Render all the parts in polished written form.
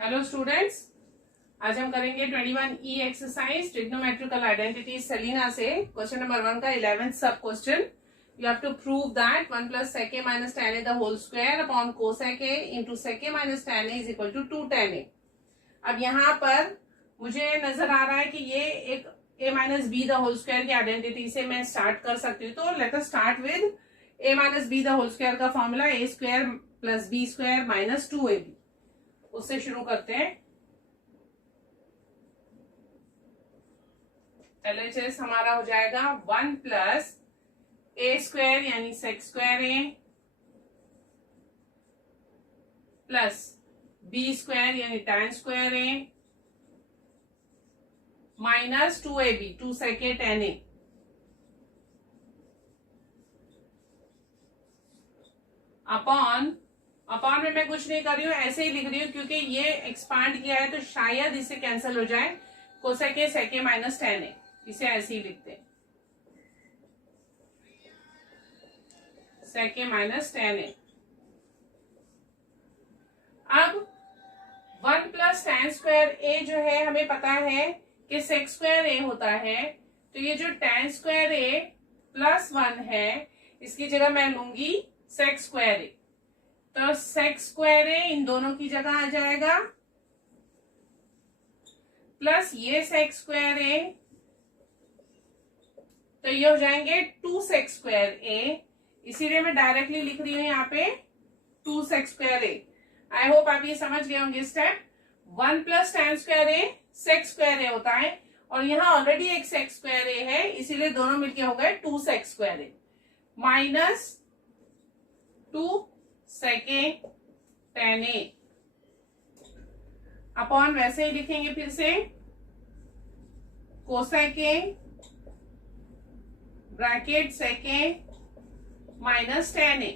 Hello students, आज हम करेंगे 21E exercise trigonometrical identities Selina से क्वेश्चन नंबर 1 का 11th सब question. You have to prove that 1 plus sec a minus tan a the whole square upon cosec a into sec a minus tan a is equal to 2 tan a। अब यहाँ पर मुझे नजर आ रहा है कि ये एक a minus B the whole square की आइडेंटिटी से मैं स्टार्ट कर सकती हूँ। तो let us start with a minus B the whole square का formula a square plus B square minus 2ab। उससे शुरू करते हैं। LHS हमारा हो जाएगा 1 प्लस ए स्क्वायर यानी सेक स्क्वायर ए प्लस बी स्क्वायर यानी tan square a minus 2ab 2 sec a tan a upon में मैं कुछ नहीं कर रही हूँ, ऐसे ही लिख रही हूँ क्योंकि ये एक्सपांड किया है तो शायद इससे कैंसिल हो जाए। Cosec a sec a minus tan a, इसे ऐसे ही लिखते हैं, sec a minus tan a। अब 1 प्लस tan स्क्वायर a जो है हमें पता है कि सेक स्क्वायर a होता है, तो ये जो tan स्क्वायर a प्लस 1 है इसकी जगह मैं लूंगी सेक स्क्वायर a। तो सेक स्क्वायर ए इन दोनों की जगह आ जाएगा प्लस ये सेक स्क्वायर ए, तो ये हो जाएंगे 2 सेक स्क्वायर ए। इसीलिए मैं डायरेक्टली लिख रही हूं यहाँ पे 2 sec square A. I hope आप ये समझ गए होंगे स्टेप। 1 प्लस tan स्क्वायर ए सेक स्क्वायर ए होता है और यहाँ ऑलरेडी एक सेक स्क्वायर ए है, इसीलिए दोनों मिलके हो गए 2 sec square a minus 2 sec a tan a upon वैसे ही लिखेंगे फिर से cosec a bracket sec a minus tan a।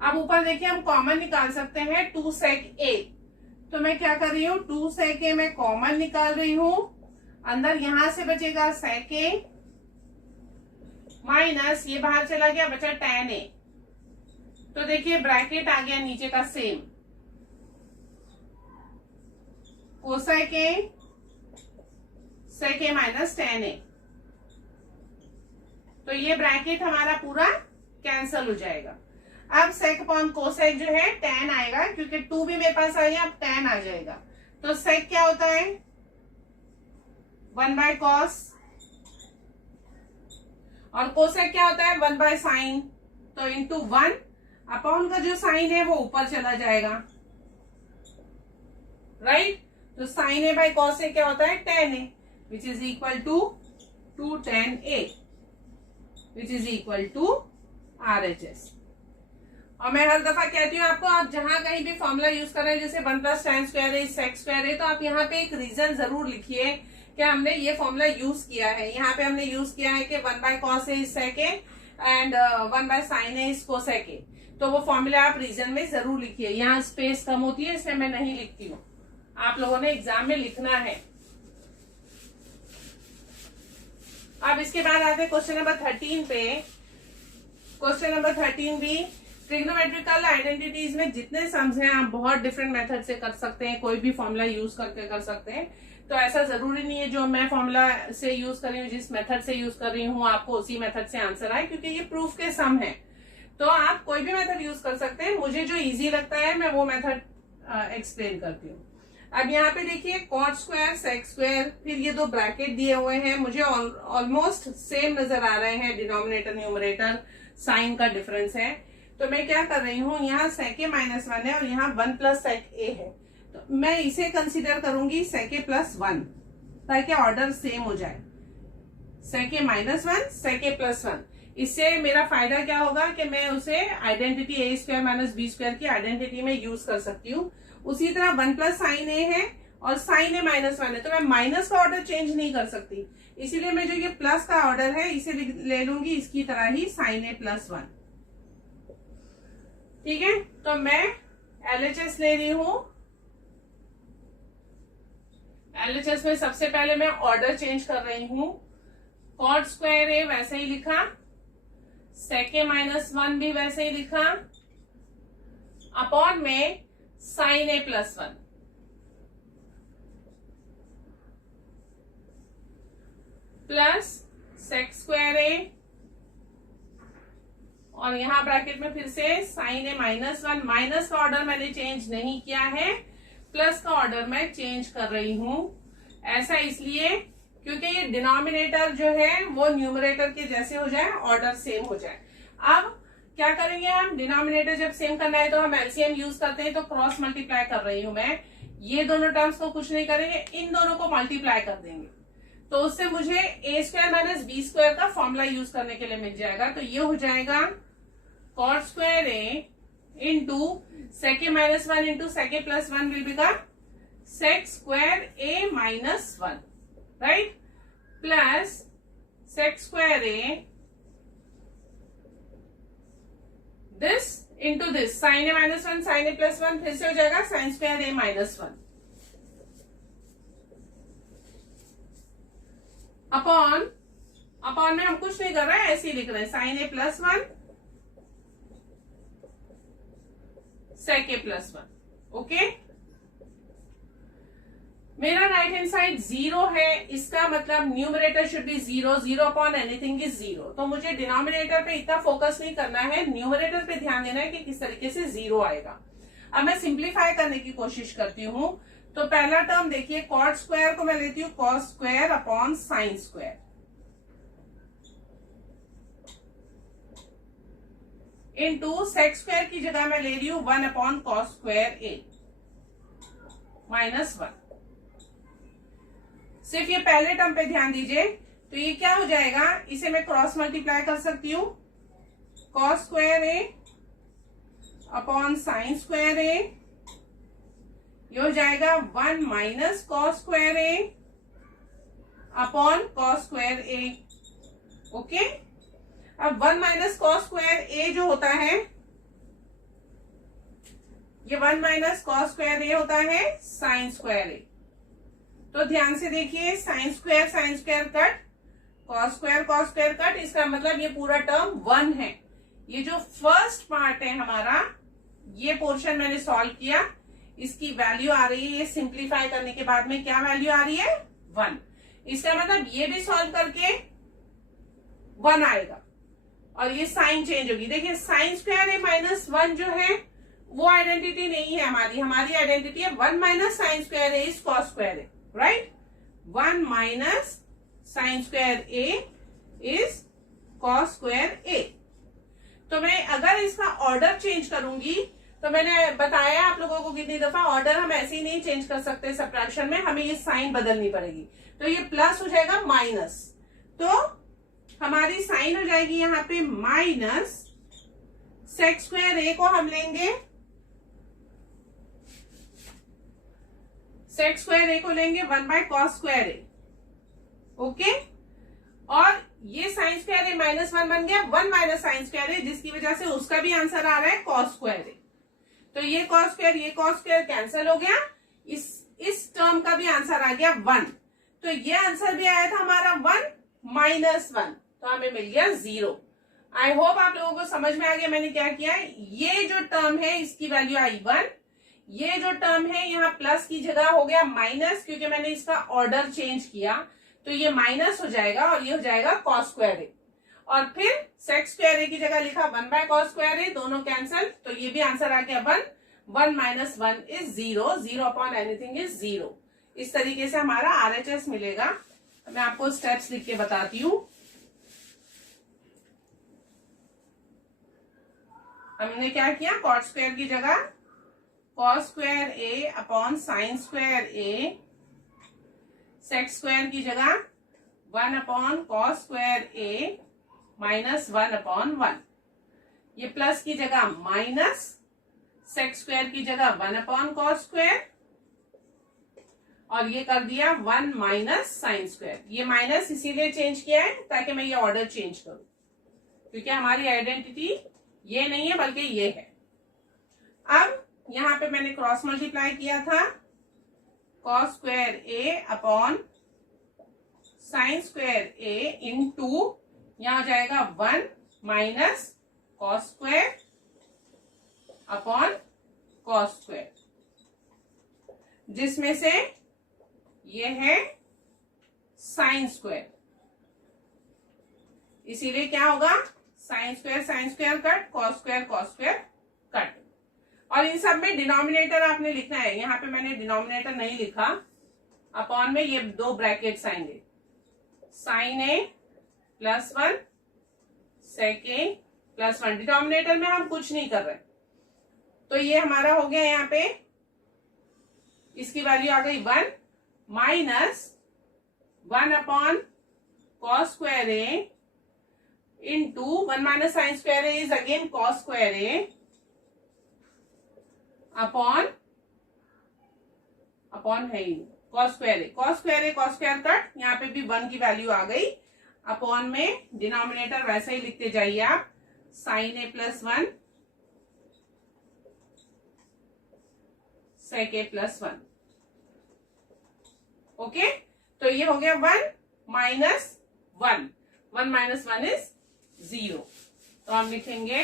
अब ऊपर देखिए हम कॉमन निकाल सकते हैं 2 sec a, तो मैं क्या कर रही हूं 2 sec a मैं कॉमन निकाल रही हूं, अंदर यहां से बचेगा sec a माइनस ये बाहर चला गया बचा tan a। तो देखिए ब्रैकेट आ गया नीचे का same, cosec a sec a minus tan a। तो ये ब्रैकेट हमारा पूरा कैंसल हो जाएगा। अब सेक अपॉन कोसेक जो है tan आएगा, क्योंकि 2 भी मेरे पास आ गया, अब tan आ जाएगा। तो सेक क्या होता है 1 बाय कॉस और कोसेक क्या होता है 1 बाय साइन। तो इंटू 1 अपॉन का जो साइन है वो ऊपर चला जाएगा, राइट। तो sine a by cos a क्या होता है tan a, which is equal to 2 tan a, which is equal to RHS। और मैं हर दफा कहती हूँ आपको, आप जहां कहीं भी फॉर्मूला यूज कर रहे हैं जैसे 1 plus tan square A sec square A, तो आप यहाँ पे एक रीजन जरूर लिखिए कि हमने ये फॉर्मूला यूज किया है। यहाँ पे हमने यूज किया है कि 1 by cos a is sec a and 1 by sine a is cosec a. तो वो फॉर्मूला आप रीजन में जरूर लिखिए। यहाँ स्पेस कम होती है इसलिए मैं नहीं लिखती हूँ, आप लोगों ने एग्जाम में लिखना है। अब इसके बाद आते हैं क्वेश्चन नंबर 13 पे। क्वेश्चन नंबर 13 भी ट्रिग्नोमेट्रिकल आइडेंटिटीज में जितने सम्स हैं आप बहुत डिफरेंट मेथड से कर सकते हैं, कोई भी फॉर्मूला यूज करके कर सकते हैं। तो ऐसा जरूरी नहीं है जो मैं फॉर्मूला से यूज कर रही हूँ, जिस मेथड से यूज कर रही हूँ आपको उसी मेथड से आंसर आए, क्योंकि ये प्रूफ के सम है। तो आप कोई भी मेथड यूज कर सकते हैं, मुझे जो इजी लगता है मैं वो मेथड एक्सप्लेन करती हूँ। अब यहाँ पे देखिए कॉट स्क्वायर सेक स्क्वायर, फिर ये 2 ब्रैकेट दिए हुए हैं, मुझे ऑलमोस्ट सेम नजर आ रहे हैं, डिनोमिनेटर न्यूमरेटर साइन का डिफरेंस है। तो मैं क्या कर रही हूँ, यहाँ sec a माइनस 1 है और यहाँ 1 प्लस sec a है, तो मैं इसे कंसिडर करूंगी sec a प्लस 1, ताकि ऑर्डर सेम हो जाए। sec a minus 1 sec a plus 1, इससे मेरा फायदा क्या होगा कि मैं उसे आइडेंटिटी ए स्क्वायर माइनस बी स्क्वायर की आइडेंटिटी में यूज कर सकती हूँ। उसी तरह 1 प्लस साइन ए है और साइन ए माइनस 1 है, तो मैं माइनस का ऑर्डर चेंज नहीं कर सकती, इसीलिए मैं जो ये प्लस का ऑर्डर है इसे ले लूंगी इसकी तरह ही साइन ए प्लस 1। ठीक है, तो मैं LHS ले रही हूं। LHS में सबसे पहले मैं ऑर्डर चेंज कर रही हूं। कॉट स्क्वायर ए वैसे ही लिखा, sec a माइनस 1 भी वैसे ही लिखा, अपॉन में sign a plus 1 plus sec square ए, और यहां ब्रैकेट में फिर से साइन ए माइनस 1, माइनस का ऑर्डर मैंने चेंज नहीं किया है, प्लस का ऑर्डर मैं चेंज कर रही हूं। ऐसा इसलिए क्योंकि ये डिनोमिनेटर जो है वो न्यूमरेटर के जैसे हो जाए, ऑर्डर सेम हो जाए। अब क्या करेंगे हम, डिनोमिनेटर जब सेम करना है तो हम एलसीएम यूज करते हैं, तो क्रॉस मल्टीप्लाई कर रही हूं मैं। ये दोनों टर्म्स को कुछ नहीं करेंगे, इन दोनों को मल्टीप्लाई कर देंगे, तो उससे मुझे a square minus b square का फॉर्मूला यूज करने के लिए मिल जाएगा। तो ये हो जाएगा cot square a into sec a minus 1 into sec a plus 1 will become sec square a minus 1, right, plus sec square a this into this, sine a minus 1 sine a plus 1 फिर से हो जाएगा sine square a minus 1 upon में हम कुछ नहीं कर रहे हैं, ऐसे ही लिख रहे हैं, sign a plus 1 sec a plus 1। Okay, मेरा राइट हैंड साइड 0 है, इसका मतलब numerator should be 0, 0 upon anything is 0। तो मुझे डिनोमिनेटर पे इतना फोकस नहीं करना है, न्यूमरेटर पे ध्यान देना है कि किस तरीके से 0 आएगा। अब मैं सिंप्लीफाई करने की कोशिश करती हूं। तो पहला टर्म देखिए, कॉट स्क्वायर को मैं लेती हूँ cos square upon sine square, into sec square की जगह मैं ले रही हूं 1 upon cos square a minus 1। सिर्फ ये पहले टर्म पे ध्यान दीजिए, तो ये क्या हो जाएगा, इसे मैं क्रॉस मल्टीप्लाई कर सकती हूँ, कॉस स्क्वायर ए अपॉन साइन स्क्वायर ए, ये हो जाएगा 1 माइनस कॉस स्क्वायर ए अपॉन कॉस स्क्वायर ए। ओके, अब 1 माइनस कॉस स्क्वायर ए जो होता है, ये 1 माइनस कॉस स्क्वायर ए होता है साइन स्क्वायर ए। तो ध्यान से देखिए, sine square cut, cos square cut, इसका मतलब ये पूरा टर्म 1 है। ये जो फर्स्ट पार्ट है हमारा, ये पोर्शन मैंने सॉल्व किया, इसकी वैल्यू आ रही है, ये सिंप्लीफाई करने के बाद में क्या वैल्यू आ रही है, 1। इसका मतलब ये भी सॉल्व करके 1 आएगा, और ये साइन चेंज होगी। देखिए साइन स्क्वायर ए माइनस 1 जो है वो आइडेंटिटी नहीं है हमारी आइडेंटिटी है 1 minus sine square A is cos square A, right, 1 minus sine square A is cos square A. तो मैं अगर इसका ऑर्डर चेंज करूंगी, तो मैंने बताया आप लोगों को कितनी दफा, ऑर्डर हम ऐसे ही नहीं चेंज कर सकते सबट्रैक्शन में, हमें ये साइन बदलनी पड़ेगी। तो ये प्लस हो जाएगा माइनस, तो हमारी साइन हो जाएगी यहाँ पे माइनस, सेक स्क्वायर ए को हम लेंगे, सेक स्क्वायर ए को लेंगे 1 by cos square A. Okay, और ये साइन स्क्वायर ए माइनस 1 बन गया 1 माइनस साइन स्क्वायर ए, जिसकी वजह से उसका भी आंसर आ रहा है कॉस स्क्वायर ए। तो ये कॉस स्क्वायर कैंसिल हो गया, इस टर्म का भी आंसर आ गया 1। तो ये आंसर भी आया था हमारा 1 माइनस 1, तो हमें मिल गया 0। आई होप आप लोगों को समझ में आ गया मैंने क्या किया है। ये जो टर्म है इसकी वैल्यू आई 1, ये जो टर्म है यहाँ प्लस की जगह हो गया माइनस, क्योंकि मैंने इसका ऑर्डर चेंज किया, तो ये माइनस हो जाएगा और ये हो जाएगा कॉस स्क्वायर ए, और फिर सेक स्क्वायर ए की जगह लिखा 1 बाय कॉस स्क्वायर ए, दोनों कैंसिल, तो ये भी आंसर आ गया 1, 1 minus 1 is 0, 0 upon anything is 0। इस तरीके से हमारा आरएचएस मिलेगा। मैं आपको स्टेप्स लिख के बताती हूं। हमने क्या किया, कॉट स्क्वायर की जगह कॉस स्क्वायर ए अपॉन साइन स्क्वायर ए, सेक स्क्वायर की जगह 1 upon cos square a minus 1 upon 1, ये प्लस की जगह माइनस, सेक स्क्वायर की जगह 1 अपॉन कॉस स्क्वायर, और ये कर दिया 1 माइनस साइन स्क्वायर। ये माइनस इसीलिए चेंज किया है ताकि मैं ये ऑर्डर चेंज करूं, क्योंकि हमारी आइडेंटिटी ये नहीं है बल्कि ये है। अब यहां पे मैंने क्रॉस मल्टीप्लाई किया था, cos square A upon sine square a into, यहां हो जाएगा 1 minus cos square upon cos square. जिसमें से ये है साइन स्क्वायर, इसीलिए क्या होगा sine square cut, cos square cut. और इन सब में डिनोमिनेटर आपने लिखना है, यहां पे मैंने डिनोमिनेटर नहीं लिखा, अपॉन में ये 2 ब्रैकेट्स आएंगे, sign a plus 1 sec a plus 1। Denominator में हम कुछ नहीं कर रहे, तो ये हमारा हो गया यहाँ पे, इसकी वैल्यू आ गई 1 minus 1 upon cos square a into 1 minus sine square A is again cos square A upon है ही कॉस स्क्वायर कट, यहाँ पे भी 1 की वैल्यू आ गई, अपॉन में डिनोमिनेटर वैसे ही लिखते जाइए आप, sign a plus 1 sec a plus 1। Okay, तो ये हो गया 1 माइनस 1, 1 माइनस 1 इज 0। तो हम लिखेंगे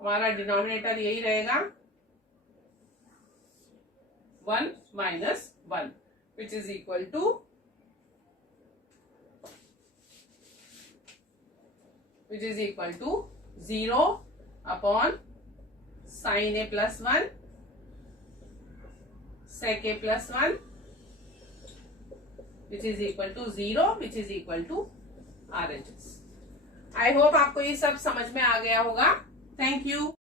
हमारा डिनोमिनेटर यही रहेगा 1 minus 1 which is equal to 0 upon sine a plus 1 sec a plus 1 which is equal to 0 which is equal to RHS। I hope आपको ये सब समझ में आ गया होगा। Thank you.